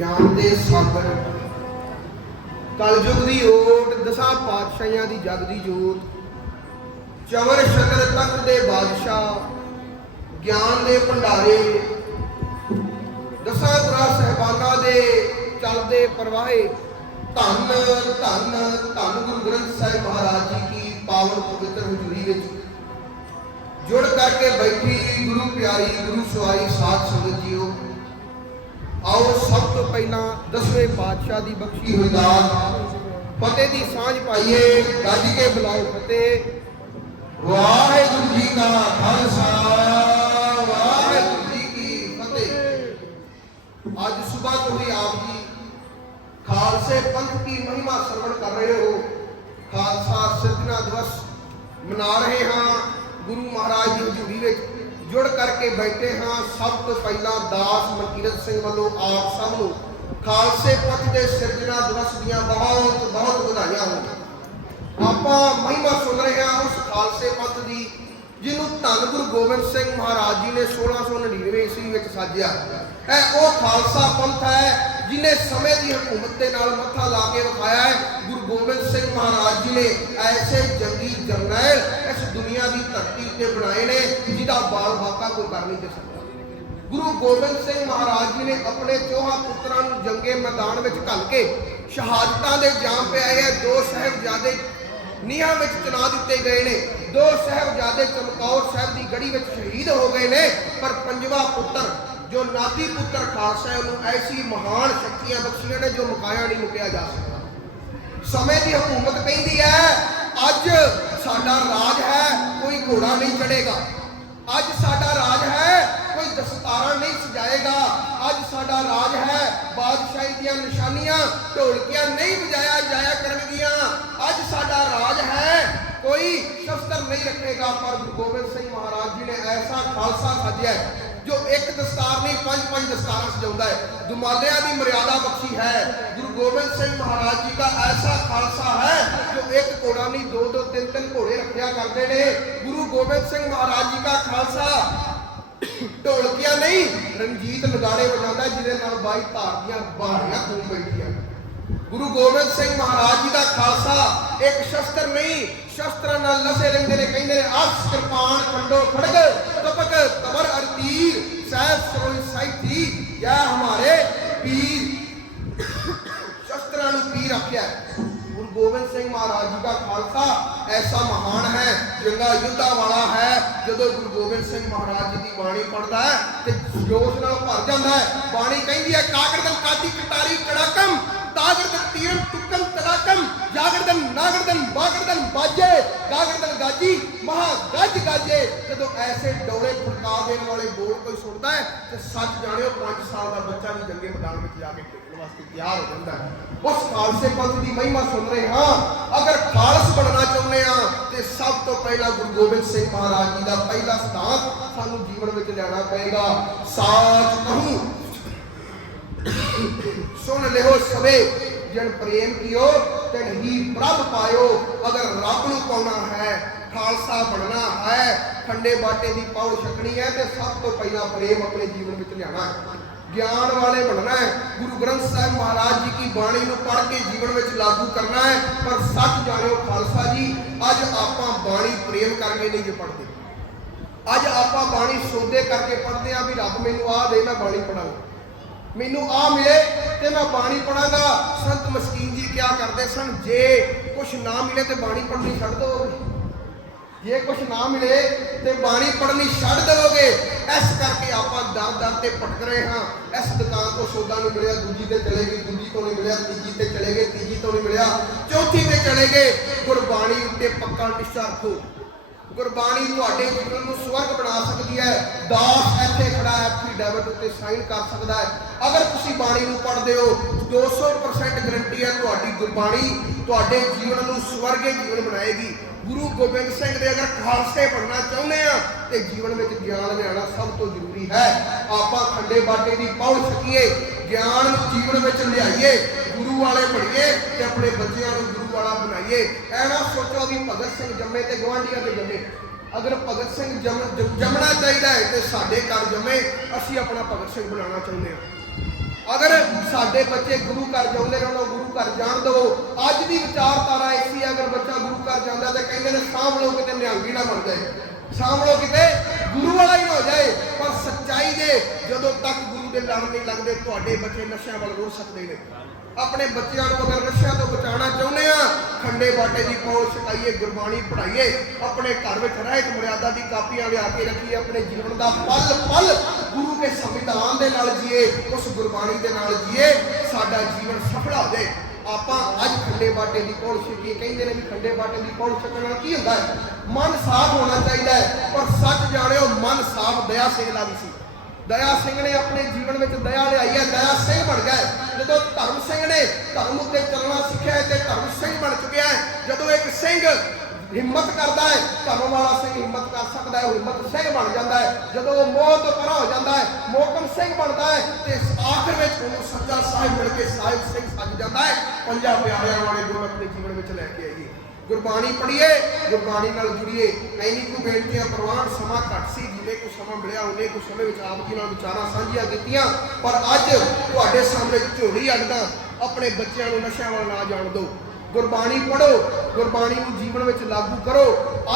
ਗਿਆਨ ਦੇ ਸਾਗਰ। ਕਲਯੁਗ ਦੀ ਓਟ, ਦਸਾਂ ਪਾਤਸ਼ਾਹਾਂ ਦੀ ਜਗ ਦੀ ਜੋਤ। ਚਵਰ ਸ਼ਕਰ ਤਖਤ ਦੇ ਬਾਦਸ਼ਾਹ, ਗਿਆਨ ਦੇ ਭੰਡਾਰੇ। ਦਸਾਂ ਗੁਰਾਂ ਸਹਿਬਾਨਾਂ ਦੇ ਚੱਲਦੇ ਪ੍ਰਵਾਹੇ। ਧੰਨ ਧੰਨ ਧੰਨ ਗੁਰੂ ਗ੍ਰੰਥ ਸਾਹਿਬ ਮਹਾਰਾਜ ਜੀ ਕੀ ਪਾਵਨ ਪਵਿੱਤਰ ਹਜ਼ੂਰੀ ਵਿੱਚ। ਜੁੜ ਕਰਕੇ ਬੈਠੀ ਗੁਰੂ ਪਿਆਰੀ, ਗੁਰੂ ਸਵਾਈ ਸਾਧ ਸੰਗਤ ਜੀਓ। ਆਓ ਸਭ ਤੋਂ ਪਹਿਲਾਂ ਦਸਵੇਂ ਪਾਤਸ਼ਾਹ ਦੀ ਬਖਸ਼ੀ ਹੋਈ ਦਾਤ ਫਤਿਹ ਦੀ ਸਾਂਝ ਪਾਈਏ ਗੱਜ ਕੇ ਬੁਲਾਓ ਫਤਿਹ। ਵਾਹਿਗੁਰੂ ਜੀ ਕਾ ਖਾਲਸਾ ਵਾਹਿਗੁਰੂ ਜੀ ਕੀ ਫਤਿਹ। ਅੱਜ ਸਵੇਰ ਤੋਂ ਹੀ ਆਪ ਜੀ ਖਾਲਸੇ ਪੰਥ ਕੀ ਮਹਿਮਾ ਸਰਵਣ ਕਰ ਰਹੇ ਹੋ। ਖਾਲਸਾ ਸਿਰਜਣਾ ਦਿਵਸ ਮਨਾ ਰਹੇ ਹਾਂ ਗੁਰੂ ਮਹਾਰਾਜ ਦੀ ਜੁੜ ਕਰਕੇ ਬੈਠੇ ਹਾਂ ਸਭ ਤੋਂ ਪਹਿਲਾਂ ਦਾਸ ਮਨਕੀਰਤ ਸਿੰਘ ਵੱਲੋਂ ਆਪ ਸਭ ਨੂੰ ਖਾਲਸੇ ਪੰਥ ਦੇ ਸਿਰਜਣਾ ਦਿਵਸ ਦੀਆਂ ਬਹੁਤ ਬਹੁਤ ਵਧਾਈਆਂ ਹੋਣ ਆਪਾਂ ਮਹਿਮਾ ਸੁਣ ਰਹੇ ਹਾਂ ਉਸ ਖਾਲਸੇ ਪੰਥ ਦੀ, ਜਿਹਨੂੰ ਧੰਨ ਗੁਰੂ ਗੋਬਿੰਦ ਸਿੰਘ ਮਹਾਰਾਜ ਜੀ ਨੇ 1699 ਈਸਵੀ ਵਿੱਚ ਸਾਜਿਆ। ਇਹ ਉਹ ਖਾਲਸਾ ਪੰਥ ਹੈ ਜਿਨੇ ਸਮੇਂ ਦੀ ਹਕੂਮਤ ਦੇ ਨਾਲ ਮੱਥਾ ਲਾ ਕੇ ਵਿਖਾਇਆ ਹੈ। ਗੁਰੂ ਗੋਬਿੰਦ ਸਿੰਘ ਮਹਾਰਾਜ ਜੀ ਨੇ ਐਸੇ ਜੰਗੀ ਜਰਨੈਲ ਇਸ ਦੀ ਧਰਤੀ ਤੇ ਬਣਾਏ ਨੇ ਜਿਹਦਾ ਬਾਲ ਬਾਕਾ ਕੋਈ ਕਰ ਨਹੀਂ ਸਕਦਾ। ਗੁਰੂ ਗੋਬਿੰਦ ਸਿੰਘ ਮਹਾਰਾਜ ਜੀ ਨੇ ਆਪਣੇ ਚੋਹਾਂ ਪੁੱਤਰਾਂ ਨੂੰ ਜੰਗੇ ਮੈਦਾਨ ਵਿੱਚ ਘੱਲ ਕੇ ਸ਼ਹਾਦਤਾਂ ਦੇ ਜਾਮ ਪਿਆਏ ਹੈ। ਦੋ ਸਾਹਿਬਜ਼ਾਦੇ ਨੀਹਾਂ ਵਿੱਚ ਚੁਣਾ ਦਿੱਤੇ ਗਏ ਨੇ। ਦੋ ਸਾਹਿਬਜ਼ਾਦੇ ਚਮਕੌਰ ਸਾਹਿਬ ਦੀ ਗੜੀ ਵਿੱਚ ਸ਼ਹੀਦ ਹੋ ਗਏ ਨੇ। ਪਰ ਪੰਜਵਾਂ ਪੁੱਤਰ, ਜੋ ਨਾਤੀ ਪੁੱਤਰ ਖਾਲਸਾ ਉਹਨੂੰ ਐਸੀ ਮਹਾਨ ਸ਼ਕਤੀਆਂ ਬਖਸ਼ੀਆਂ ਨੇ ਜੋ ਮੁਕਾਇਆ ਨਹੀਂ ਮੁਕਿਆ ਜਾ ਸਕਦਾ। ਸਮੇਂ ਦੀ ਹਕੂਮਤ ਕਹਿੰਦੀ ਹੈ, ਅੱਜ ਸਾਡਾ ਰਾਜ ਘੋੜਾ ਨਹੀਂ ਚੜੇਗਾ ਅੱਜ ਸਾਡਾ ਰਾਜ ਹੈ, ਕੋਈ ਦਸਤਾਰਾਂ ਨਹੀਂ ਸਜਾਏਗਾ। ਅੱਜ ਸਾਡਾ ਰਾਜ ਹੈ, ਬਾਦਸ਼ਾਹੀ ਦੀਆਂ ਨਿਸ਼ਾਨੀਆਂ, ਢੋਲਕੀਆਂ ਨਹੀਂ ਵਜਾਇਆ ਜਾਇਆ ਕਰਨਗੀਆਂ। ਅੱਜ ਸਾਡਾ ਰਾਜ ਹੈ, ਕੋਈ ਸ਼ਸਤਰ ਨਹੀਂ ਰੱਖੇਗਾ। ਪਰ ਗੁਰੂ ਗੋਬਿੰਦ ਸਿੰਘ ਮਹਾਰਾਜ ਜੀ ਨੇ ਐਸਾ ਖਾਲਸਾ ਸਾਜਿਆ ਜੋ ਇੱਕ ਦਸਤਾਰ ਨਹੀਂ, ਪੰਜ ਪੰਜ ਦਸਤਾਰਾਂ ਸਜਾਉਂਦਾ ਹੈ। ਦੁਮਾਲਿਆਂ ਦੀ ਮਰਿਆਦਾ ਬਖਸ਼ੀ ਹੈ। ਗੁਰੂ ਗੋਬਿੰਦ ਸਿੰਘ ਮਹਾਰਾਜ ਜੀ ਦਾ ਐਸਾ ਖਾਲਸਾ ਹੈ ਜੋ ਇੱਕ ਘੋੜਾ ਨਹੀਂ, ਦੋ ਦੋ ਤਿੰਨ ਤਿੰਨ ਘੋੜੇ ਰੱਖਿਆ ਕਰਦੇ ਨੇ। ਗੁਰੂ ਗੋਬਿੰਦ ਸਿੰਘ ਮਹਾਰਾਜ ਜੀ ਦਾ ਖਾਲਸਾ। ਢੋਲਕੀਆਂ ਨਹੀਂ, ਰਣਜੀਤ ਨਗਾੜੇ ਵਜਾਉਂਦਾ ਜਿਹਦੇ ਨਾਲ ਬਾਈ ਧਾਰ ਦੀਆਂ ਬਾਹਰੀਆਂ ਖੂਨ ਬੈਠੀਆਂ। ਗੁਰੂ ਗੋਬਿੰਦ ਸਿੰਘ ਮਹਾਰਾਜ ਜੀ ਦਾ ਖਾਲਸਾ। ਇੱਕ ਸ਼ਸਤਰ ਨਹੀਂ, ਸ਼ਸਤਰਾਂ ਨਾਲ ਲਸੇ ਰਹਿੰਦੇ ਨੇ, ਕਹਿੰਦੇ ਨੇ, ਅਰਸ਼ ਕਿਰਪਾਨ ਖੰਡੋ ਖੜਗ ਤਪਕ ਤਬਰ ਅਰ ਸਹਿਬ ਸਰੋਈ ਸਾਈਥੀ, ਜੈ ਹਮਾਰੇ ਪੀਰ। ਸ਼ਸਤਰਾਂ ਨੂੰ ਪੀਰ ਆਖਿਆ। ਗੋਬਿੰਦ ਸਿੰਘ ਮਹਾਰਾਜ ਜੀ ਦਾ ਖਾਲਸਾ ਐਸਾ ਮਹਾਨ ਹੈ ਜੰਗਾ ਯੁੱਧਾਂ ਵਾਲਾ ਹੈ, ਜਦੋਂ ਗੁਰੂ ਗੋਬਿੰਦ ਸਿੰਘ ਮਹਾਰਾਜ ਜੀ ਦੀ ਬਾਣੀ ਪੜਦਾ ਹੈ ਤੇ ਜੋਸ਼ ਨਾਲ ਭਰ ਜਾਂਦਾ ਹੈ। ਬਾਣੀ ਕਹਿੰਦੀ ਹੈ ਕਾਗਰਦਨ ਕਾਤੀ ਕਟਾਰੀ ਕੜਾਕਮ ਤਾਗਰਦਨ ਤੀਰਮ ਤੁਕਮ ਤੜਾਕਮ ਜਾਗਰਦਨ ਨਾਗਰਦਨ ਬਾਗਰਦਨ ਬਾਜੇ ਗਾਗਰਦਨ ਗਾਜੀ ਮਹਾ ਗੱਜ ਗਾਜੇ ਜਦੋਂ ਐਸੇ ਡੋਲੇ ਫੜਕਾ ਦੇਣ ਵਾਲੇ ਬੋਲ ਕੋਈ ਸੁਣਦਾ ਹੈ, ਤੇ ਸੱਚ ਜਾਣਿਓ 5 ਸਾਲ ਦਾ ਬੱਚਾ ਵੀ ਜੰਗੇ ਮੈਦਾਨ ਵਿੱਚ ਜਾ ਕੇ ਖੇਡਣ ਵਾਸਤੇ ਤਿਆਰ ਹੋ ਜਾਂਦਾ ਹੈ। ਉਸ ਖਾਲਸੇ ਪੰਥ ਦੀ ਮਹਿਮਾ ਸੁਣ ਰਹੇ ਹਾਂ। ਅਗਰ ਖਾਲਸ ਬਣਨਾ ਚਾਹੁੰਦੇ ਆ ਤੇ ਸਭ ਤੋਂ ਪਹਿਲਾਂ ਗੁਰੂ ਗੋਬਿੰਦ ਸਿੰਘ ਮਹਾਰਾਜ ਜੀ ਦਾ ਪਹਿਲਾ ਸਿਧਾਂਤ ਸਾਨੂੰ ਜੀਵਨ ਵਿੱਚ ਲੈਣਾ ਪਏਗਾ। ਸਾਚ ਕਹੂੰ ਸੁਣ ਲਿਓ ਸਵੇ ਜਨ ਪ੍ਰੇਮ ਕੀਓ, ਤਨ ਹੀ ਪ੍ਰਭ ਪਾਇਓ। ਅਗਰ ਰੱਬ ਨੂੰ ਪਾਉਣਾ ਹੈ, ਖਾਲਸਾ ਬਣਨਾ ਹੈ, ਖੰਡੇ ਬਾਟੇ ਦੀ ਪੌੜ ਛਕਣੀ ਹੈ, ਤੇ ਸਭ ਤੋਂ ਪਹਿਲਾਂ ਪ੍ਰੇਮ ਆਪਣੇ ਜੀਵਨ ਵਿੱਚ ਲਿਆਉਣਾ ਹੈ। ਗਿਆਨ ਵਾਲੇ ਬਣਨਾ ਹੈ। ਗੁਰੂ ਗ੍ਰੰਥ ਸਾਹਿਬ ਮਹਾਰਾਜ ਜੀ ਕੀ ਬਾਣੀ ਨੂੰ ਪੜ੍ਹ ਕੇ ਜੀਵਨ ਵਿੱਚ ਲਾਗੂ ਕਰਨਾ ਹੈ, ਪਰ ਸੱਚ ਜਾਣਿਓ ਖਾਲਸਾ ਜੀ, ਅੱਜ ਆਪਾਂ ਬਾਣੀ ਪ੍ਰੇਮ ਕਰਕੇ ਨਹੀਂ ਜੇ ਪੜ੍ਹਦੇ। ਅੱਜ ਆਪਾਂ ਬਾਣੀ ਸੋਧੇ ਕਰਕੇ ਪੜ੍ਹਦੇ ਆ ਵੀ ਰੱਬ ਮੈਨੂੰ ਆਹ ਦੇ, ਮੈਂ ਬਾਣੀ ਪੜਾਂਗਾ ਮੈਨੂੰ ਆ ਮਿਲੇ ਤੇ ਮੈਂ ਬਾਣੀ ਪੜਾਂਗਾ। ਸੰਤ ਮਸਕੀਨ ਜੀ ਕਿਆ ਕਰਦੇ ਸਨ? ਜੇ ਕੁਛ ਨਾ ਮਿਲੇ ਤੇ ਬਾਣੀ ਪੜ੍ਹਨੀ ਛੱਡ ਦੋਗੇ। ਜੇ ਕੁਛ ਨਾ ਮਿਲੇ ਤੇ ਬਾਣੀ ਪੜ੍ਹਨੀ ਛੱਡ ਦੇਵੋਗੇ ਇਸ ਕਰਕੇ ਆਪਾਂ ਦਰ ਦਰ ਤੇ ਪਟਕ ਰਹੇ ਹਾਂ। ਇਸ ਦੁਕਾਨ ਤੋਂ ਸੌਦਾ ਨਹੀਂ ਮਿਲਿਆ, ਦੂਜੀ ਤੇ ਚਲੇ ਗਏ, ਦੂਜੀ ਤੋਂ ਨਹੀਂ ਮਿਲਿਆ, ਤੀਜੀ ਤੇ ਚਲੇ ਗਏ, ਤੀਜੀ ਤੋਂ ਨਹੀਂ ਮਿਲਿਆ, ਚੌਥੀ ਤੇ ਚਲੇ ਗਏ। ਗੁਰਬਾਣੀ ਉੱਤੇ ਪੱਕਾ ਨਿਸ਼ਚਾ ਰੱਖੋ। ਗੁਰਬਾਣੀ ਤੁਹਾਡੇ ਜੀਵਨ ਨੂੰ ਸਵਰਗ ਬਣਾ ਸਕਦੀ ਹੈ। ਦਾਸ ਇੱਥੇ ਖੜਾ ਹੈ ਐਫੀਡੇਵਿਟ ਉੱਤੇ ਸਾਈਨ ਕਰ ਸਕਦਾ ਹੈ। ਅਗਰ ਤੁਸੀਂ ਬਾਣੀ ਨੂੰ ਪੜ੍ਹਦੇ ਹੋ 200% ਗਰੰਟੀ ਹੈ ਤੁਹਾਡੀ ਗੁਰਬਾਣੀ ਤੁਹਾਡੇ ਜੀਵਨ ਨੂੰ ਸਵਰਗੇ ਜੀਵਨ ਬਣਾਏਗੀ। ਗੁਰੂ ਗੋਬਿੰਦ ਸਿੰਘ ਦੇ ਅਗਰ ਖਾਲਸੇ ਬਣਨਾ ਚਾਹੁੰਦੇ ਆ, ਤੇ ਜੀਵਨ ਵਿੱਚ ਗਿਆਨ ਲਿਆਉਣਾ ਸਭ ਤੋਂ ਜ਼ਰੂਰੀ ਹੈ। ਆਪਾਂ ਖੰਡੇ ਬਾਟੇ ਦੀ ਪੌੜ ਸਕੀਏ, ਗਿਆਨ ਜੀਵਨ ਵਿੱਚ ਲਿਆਈਏ। ਗੁਰੂ ਵਾਲੇ ਬਣੀਏ ਤੇ ਆਪਣੇ ਬੱਚਿਆਂ ਨੂੰ ਗੁਰੂ ਵਾਲਾ ਬਣਾਈਏ। ਐ ਨਾ ਸੋਚੋ ਵੀ ਭਗਤ ਸਿੰਘ ਜੰਮੇ ਤੇ ਗਵਾਂਢੀਆਂ ਦੇ ਜੰਮੇ। ਅਗਰ ਭਗਤ ਸਿੰਘ ਜੰਮਣਾ ਚਾਹੀਦਾ ਹੈ ਤੇ ਸਾਡੇ ਘਰ ਜੰਮੇ ਅਸੀਂ ਆਪਣਾ ਭਗਤ ਸਿੰਘ ਬਣਾਉਣਾ ਚਾਹੁੰਦੇ ਹਾਂ। ਅਗਰ ਸਾਡੇ ਬੱਚੇ ਗੁਰੂ ਘਰ ਜਾਂਦੇ ਨੇ ਉਹਨਾਂ ਗੁਰੂ ਘਰ ਜਾਣ ਦਿਓ। ਅੱਜ ਦੀ ਵਿਚਾਰਧਾਰਾ ਐਸੀ ਹੈ, ਅਗਰ ਬੱਚਾ ਗੁਰੂ ਘਰ ਜਾਂਦਾ ਤੇ ਕਹਿੰਦੇ ਨੇ ਸਾਂਭ ਲਓ ਕਿਤੇ ਨਿਹੰਗੀ ਨਾ ਬਣ ਜਾਏ। ਸਾਂਭ ਲਓ ਕਿਤੇ ਗੁਰੂ ਵਾਲਾ ਹੀ ਨਾ ਹੋ ਜਾਏ ਪਰ ਸੱਚਾਈ ਦੇ ਜਦੋਂ ਤੱਕ ਗੁਰੂ ਦੇ ਲੜ ਨਹੀਂ ਲੱਗਦੇ ਤੁਹਾਡੇ ਬੱਚੇ ਨਸ਼ਿਆਂ ਵੱਲ ਰੁੜ ਸਕਦੇ ਨੇ। ਆਪਣੇ ਬੱਚਿਆਂ ਨੂੰ ਅਗਰ ਨਸ਼ਿਆਂ ਤੋਂ ਬਚਾਉਣਾ ਚਾਹੁੰਦੇ ਆ, ਖੰਡੇ ਬਾਟੇ ਦੀ ਪੌੜ ਛਕਾਈਏ, ਗੁਰਬਾਣੀ ਪੜ੍ਹਾਈਏ, ਆਪਣੇ ਘਰ ਵਿੱਚ ਰਹਿਤ ਮਰਿਆਦਾ ਦੀ ਕਾਪੀਆਂ ਲਿਆ ਕੇ ਰੱਖੀਏ, ਆਪਣੇ ਜੀਵਨ ਦਾ ਪਲ ਪਲ ਗੁਰੂ ਦੇ ਸੰਵਿਧਾਨ ਦੇ ਨਾਲ ਜੀਏ, ਉਸ ਗੁਰਬਾਣੀ ਦੇ ਨਾਲ ਜੀਏ, ਸਾਡਾ ਜੀਵਨ ਸਫਲ ਹੋ ਜਾਏ ਆਪਾਂ ਅੱਜ ਖੰਡੇ ਬਾਟੇ ਦੀ ਪੌੜ ਛਕੀ ਕਹਿੰਦੇ ਨੇ ਵੀ ਖੰਡੇ ਬਾਟੇ ਦੀ ਪੌੜ ਛਕਣ ਨਾਲ ਕੀ ਹੁੰਦਾ ਹੈ? ਮਨ ਸਾਫ਼ ਹੋਣਾ ਚਾਹੀਦਾ ਹੈ, ਪਰ ਸੱਚ ਜਾਣਿਓ, ਮਨ ਸਾਫ਼ ਦਇਆ ਸਿੰਘ ਦਾ ਵੀ ਸੀ। ਦਇਆ ਸਿੰਘ ਨੇ ਆਪਣੇ ਜੀਵਨ ਵਿੱਚ ਦਇਆ ਲਿਆਈ ਹੈ, ਦਇਆ ਸਿੰਘ ਬਣ ਗਿਆ ਹੈ। ਜਦੋਂ ਧਰਮ ਸਿੰਘ ਨੇ ਧਰਮ ਉੱਤੇ ਚੱਲਣਾ ਸਿੱਖਿਆ ਤੇ ਧਰਮ ਸਿੰਘ ਬਣ ਚੁੱਕਿਆ ਹੈ। ਜਦੋਂ ਇੱਕ ਸਿੰਘ ਹਿੰਮਤ ਕਰਦਾ ਹੈ, ਧਰਮ ਵਾਲਾ ਸਿੰਘ ਹਿੰਮਤ ਕਰ ਸਕਦਾ ਹੈ, ਉਹ ਹਿੰਮਤ ਸਿੰਘ ਬਣ ਜਾਂਦਾ ਹੈ। ਜਦੋਂ ਉਹ ਮੋਹ ਤੋਂ ਪਰਾਂ ਹੋ ਜਾਂਦਾ ਹੈ ਮੋਹਕਮ ਸਿੰਘ ਬਣਦਾ ਹੈ ਤੇ ਆਖਰ ਵਿੱਚ ਉਹਨੂੰ ਸੱਚਾ ਸਾਹਿਬ ਮਿਲ ਕੇ ਸਾਹਿਬ ਸਿੰਘ ਸੱਜ ਜਾਂਦਾ ਹੈ। ਪੰਜਾਂ ਪਿਆਰਿਆਂ ਵਾਲੇ ਗੁਰੂ ਆਪਣੇ ਜੀਵਨ ਵਿੱਚ ਲੈ ਕੇ ਆਈਏ। ਗੁਰਬਾਣੀ ਪੜ੍ਹੀਏ, ਗੁਰਬਾਣੀ ਨਾਲ ਜੁੜੀਏ। ਕਈ ਕੁ ਬੇਨਤੀਆਂ ਪ੍ਰਵਾਨ ਸਮਾਂ ਘੱਟ ਸੀ, ਜਿੰਨੇ ਕੁ ਸਮਾਂ ਮਿਲਿਆ, ਉਹਨੇ ਕੁ ਸਮੇਂ ਵਿੱਚ ਆਪ ਜੀ ਨਾਲ ਵਿਚਾਰਾਂ ਸਾਂਝੀਆਂ ਕੀਤੀਆਂ। ਪਰ ਅੱਜ ਤੁਹਾਡੇ ਸਾਹਮਣੇ ਝੋਲੀ ਅੜਦਾ ਆਪਣੇ ਬੱਚਿਆਂ ਨੂੰ ਨਸ਼ਿਆਂ ਵੱਲ ਨਾ ਜਾਣ ਦਿਓ। ਗੁਰਬਾਣੀ ਪੜ੍ਹੋ, ਗੁਰਬਾਣੀ ਨੂੰ ਜੀਵਨ ਵਿੱਚ ਲਾਗੂ ਕਰੋ।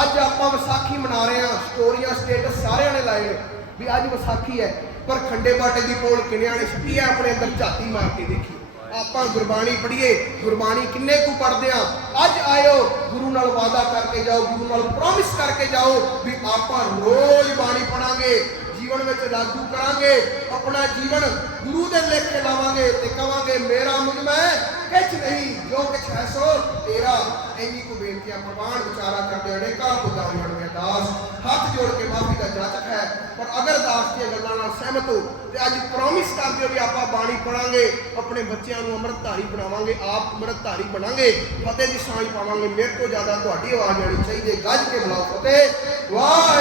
ਅੱਜ ਆਪਾਂ ਵਿਸਾਖੀ ਮਨਾ ਰਹੇ ਹਾਂ, ਸਟੋਰੀਆਂ ਸਟੇਟਸ ਸਾਰਿਆਂ ਨੇ ਲਾਏ ਨੇ ਵੀ ਅੱਜ ਵਿਸਾਖੀ ਹੈ। ਪਰ ਖੰਡੇ ਬਾਟੇ ਦੀ ਪੋਲ ਕਿੰਨਿਆਂ ਨੇ ਛੱਡੀ ਹੈ, ਆਪਣੇ ਅੰਦਰ ਝਾਤੀ ਮਾਰ ਕੇ ਦੇਖੀ। ਆਪਾਂ ਗੁਰਬਾਣੀ ਪੜ੍ਹੀਏ, ਗੁਰਬਾਣੀ ਕਿੰਨੇ ਕੁ ਪੜ੍ਹਦੇ ਆ? ਅੱਜ ਆਇਓ, ਗੁਰੂ ਨਾਲ ਵਾਅਦਾ ਕਰਕੇ ਜਾਓ, ਗੁਰੂ ਨਾਲ ਪ੍ਰੋਮਿਸ ਕਰਕੇ ਜਾਓ ਵੀ ਆਪਾਂ ਰੋਜ਼ ਬਾਣੀ ਪੜਾਂਗੇ ਜੀਵਨ ਵਿੱਚ ਲਾਗੂ ਕਰਾਂਗੇ, ਆਪਣਾ ਜੀਵਨ ਗੁਰੂ ਦੇ ਲਿਖ ਕੇ ਲਾਵਾਂਗੇ ਤੇ ਕਵਾਂਗੇ, ਮੇਰਾ ਮੁਝ ਮੈਂ ਕਿਛ ਨਹੀਂ, ਜੋ ਕਿਛ ਹੈ ਸੋ ਤੇਰਾ। ਇੰਨੀ ਕੁ ਬੇਨਤੀਆਂ ਪ੍ਰਵਾਨ ਵਿਚਾਰਾ ਕਰਦੇ ਅਨੇਕਾਂ ਬੁੱਧਾਂ ਜਣਵੇਂ ਦਾ ਜਾਚਕ ਹੈ। ਪਰ ਅਗਰ ਦਾਸ ਦੀਆਂ ਗੱਲਾਂ ਨਾਲ ਸਹਿਮਤ ਹੋ ਤੇ ਅੱਜ ਪ੍ਰੋਮਿਸ ਕਰ ਦਿਓ ਵੀ ਆਪਾਂ ਬਾਣੀ ਪੜਾਂਗੇ, ਆਪਣੇ ਬੱਚਿਆਂ ਨੂੰ ਅੰਮ੍ਰਿਤਧਾਰੀ ਬਣਾਵਾਂਗੇ, ਆਪ ਅੰਮ੍ਰਿਤਧਾਰੀ ਬਣਾਂਗੇ, ਫਤਿਹ ਦੀ ਸਾਂਝ ਪਾਵਾਂਗੇ, ਮੇਰੇ ਤੋਂ ਜ਼ਿਆਦਾ ਤੁਹਾਡੀ ਆਵਾਜ਼ ਆਣੀ ਚਾਹੀਦੀ ਹੈ। ਗੱਜ ਕੇ ਬੁਲਾਓ, ਫਤਿਹ। ਵਾਹਿਗੁਰੂ